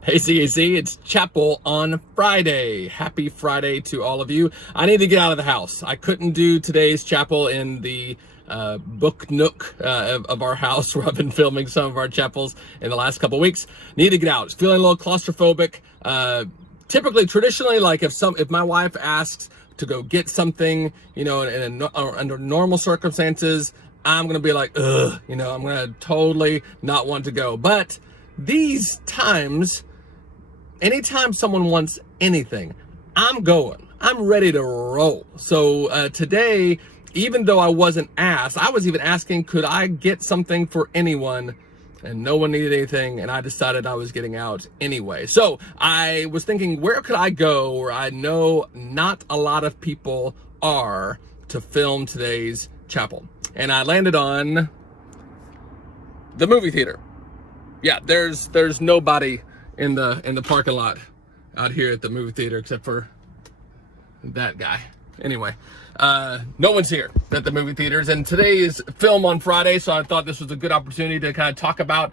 Hey CAC, it's chapel on Friday. Happy Friday to all of you. I need to get out of the house. I couldn't do today's chapel in the book nook of our house where I've been filming some of our chapels in the last couple weeks. Need to get out. Feeling a little claustrophobic. Typically, traditionally, like if my wife asks to go get something, under normal circumstances, I'm gonna be like, ugh, I'm gonna totally not want to go. But these times, anytime someone wants anything, I'm going. I'm ready to roll. So today, even though I wasn't asked, I was even asking, could I get something for anyone? And no one needed anything, and I decided I was getting out anyway. So I was thinking, where could I go where I know not a lot of people are to film today's chapel? And I landed on the movie theater. Yeah, there's nobody in the parking lot out here at the movie theater except for that guy. Anyway, no one's here at the movie theaters, and today is Film on Friday, so I thought this was a good opportunity to kind of talk about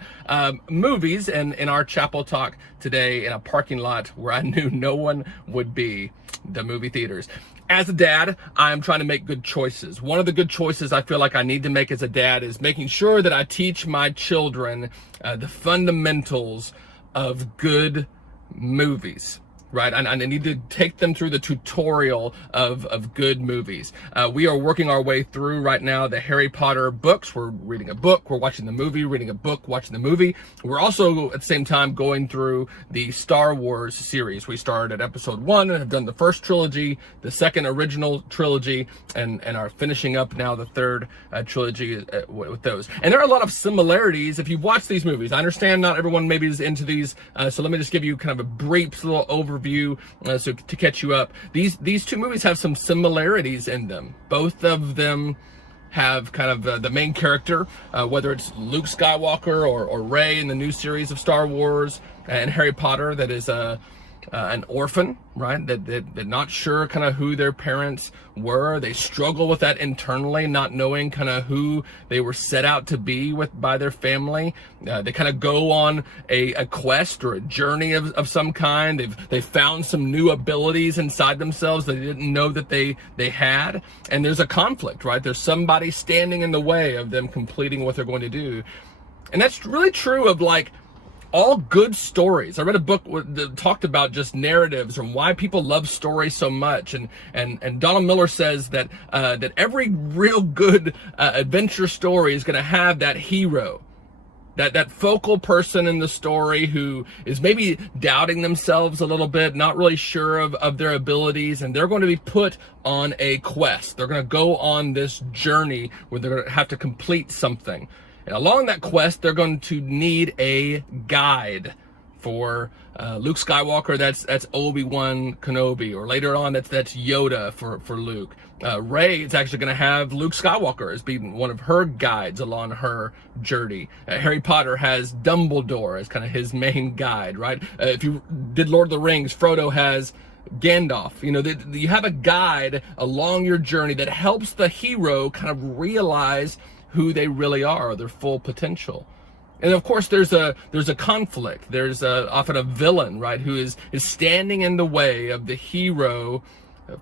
movies and in our chapel talk today in a parking lot where I knew no one would be, the movie theaters. As a dad, I'm trying to make good choices. One of the good choices I feel like I need to make as a dad is making sure that I teach my children the fundamentals of good movies. Right, and I need to take them through the tutorial of good movies. We are working our way through right now the Harry Potter books. We're reading a book, we're watching the movie, reading a book, watching the movie. We're also at the same time going through the Star Wars series. We started at episode 1 and have done the first trilogy, the second original trilogy, and are finishing up now the third trilogy with those. And there are a lot of similarities if you've watched these movies. I understand not everyone maybe is into these, so let me just give you kind of a brief little overview so to catch you up. These two movies have some similarities in them. Both of them have kind of the main character, whether it's Luke Skywalker or Rey in the new series of Star Wars, and Harry Potter that is an orphan, right? That they're not sure kind of who their parents were. They struggle with that internally, not knowing kind of who they were set out to be by their family. They kind of go on a quest or a journey of some kind. They've found some new abilities inside themselves that they didn't know that they had. And there's a conflict, right? There's somebody standing in the way of them completing what they're going to do. And that's really true of like all good stories. I read a book that talked about just narratives and why people love stories so much. And Donald Miller says that that every real good adventure story is going to have that hero, that focal person in the story who is maybe doubting themselves a little bit, not really sure of their abilities, and they're going to be put on a quest. They're going to go on this journey where they're going to have to complete something. And along that quest, they're going to need a guide. For Luke Skywalker, that's Obi-Wan Kenobi, or later on, that's Yoda for Luke. Rey is actually going to have Luke Skywalker as being one of her guides along her journey. Harry Potter has Dumbledore as kind of his main guide, right? If you did Lord of the Rings, Frodo has Gandalf. You have a guide along your journey that helps the hero kind of realize who they really are, or their full potential. And of course, there's a conflict. There's often a villain, right, who is standing in the way of the hero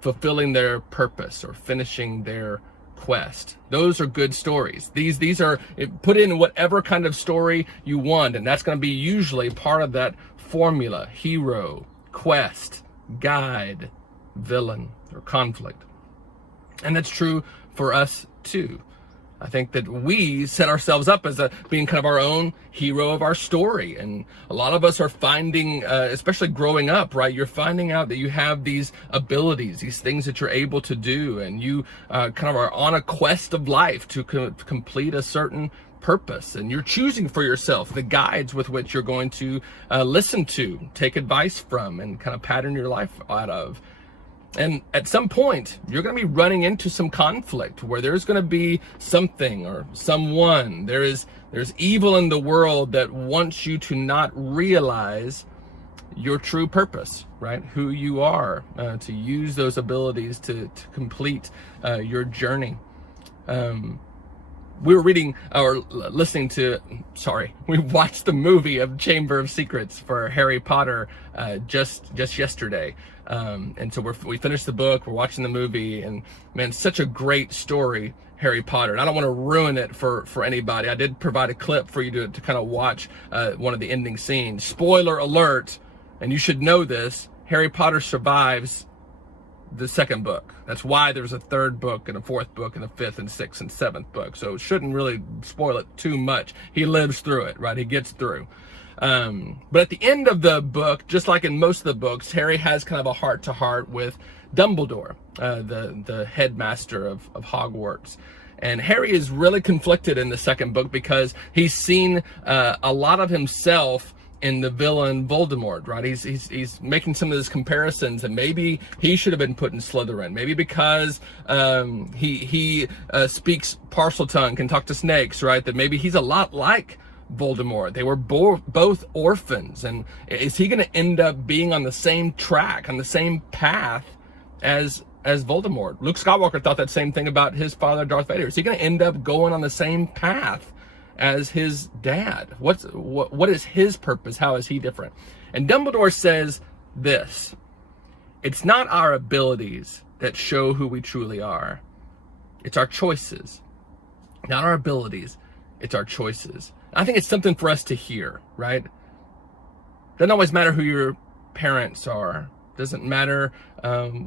fulfilling their purpose or finishing their quest. Those are good stories. These are put in whatever kind of story you want, and that's going to be usually part of that formula: hero, quest, guide, villain, or conflict. And that's true for us too. I think that we set ourselves up as being kind of our own hero of our story. And a lot of us are finding, especially growing up, right? You're finding out that you have these abilities, these things that you're able to do. And you kind of are on a quest of life to complete a certain purpose. And you're choosing for yourself the guides with which you're going to listen to, take advice from, and kind of pattern your life out of. And at some point, you're going to be running into some conflict where there's going to be something or someone. There's evil in the world that wants you to not realize your true purpose, right? Who you are, to use those abilities to complete your journey. we were reading or listening to, we watched the movie of Chamber of Secrets for Harry Potter just yesterday. And so we finished the book, we're watching the movie, and man, such a great story, Harry Potter. And I don't want to ruin it for anybody. I did provide a clip for you to kind of watch one of the ending scenes. Spoiler alert, and you should know this, Harry Potter survives the second book. That's why there's a third book and a fourth book and a fifth and sixth and seventh book. So it shouldn't really spoil it too much. He lives through it, right? He gets through. But at the end of the book, just like in most of the books, Harry has kind of a heart-to-heart with Dumbledore, the headmaster of Hogwarts. And Harry is really conflicted in the second book because he's seen a lot of himself in the villain Voldemort, right? He's making some of these comparisons, and maybe he should have been put in Slytherin. Maybe because he speaks Parseltongue, can talk to snakes, right? That maybe he's a lot like Voldemort. They were both orphans, and is he going to end up being on the same track, on the same path as Voldemort? Luke Skywalker thought that same thing about his father, Darth Vader. Is he going to end up going on the same path as his dad? What is his purpose? How is he different? And Dumbledore says this: it's not our abilities that show who we truly are. It's our choices. Not our abilities, it's our choices. I think it's something for us to hear, right? Doesn't always matter who your parents are. Doesn't matter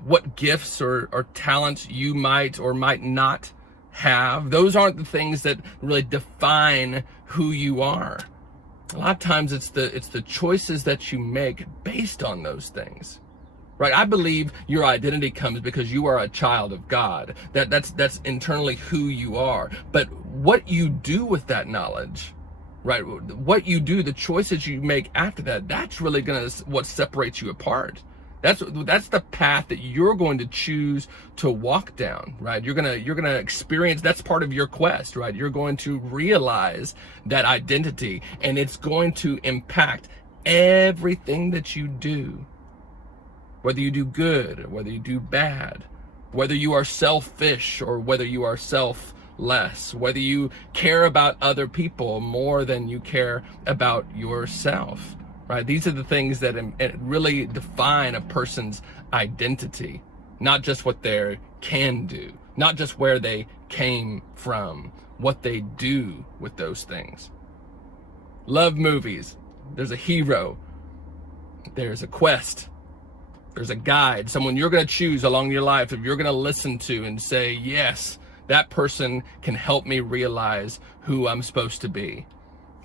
what gifts or talents you might or might not have. Those aren't the things that really define who you are. A lot of times it's the choices that you make based on those things, right? I believe your identity comes because you are a child of God. That's internally who you are. But what you do with that knowledge, right? What you do, the choices you make after that, that's really what separates you apart. That's the path that you're going to choose to walk down, right? You're gonna experience, that's part of your quest, right? You're going to realize that identity, and it's going to impact everything that you do. Whether you do good or whether you do bad, whether you are selfish or whether you are selfless, whether you care about other people more than you care about yourself. Right? These are the things that really define a person's identity, not just what they can do, not just where they came from, what they do with those things. Love movies. There's a hero. There's a quest. There's a guide, someone you're going to choose along your life, if you're going to listen to and say, yes, that person can help me realize who I'm supposed to be.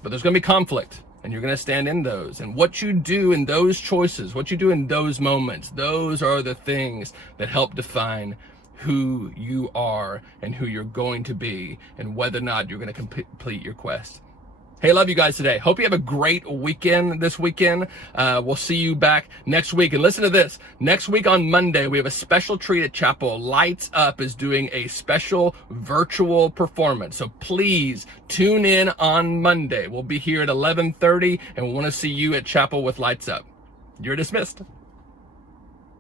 But there's going to be conflict. And you're going to stand in those. And what you do in those choices, what you do in those moments, those are the things that help define who you are and who you're going to be and whether or not you're going to complete your quest. Hey, love you guys today. Hope you have a great weekend this weekend. We'll see you back next week. And listen to this. Next week on Monday, we have a special treat at Chapel. Lights Up is doing a special virtual performance. So please tune in on Monday. We'll be here at 11:30 and we want to see you at Chapel with Lights Up. You're dismissed.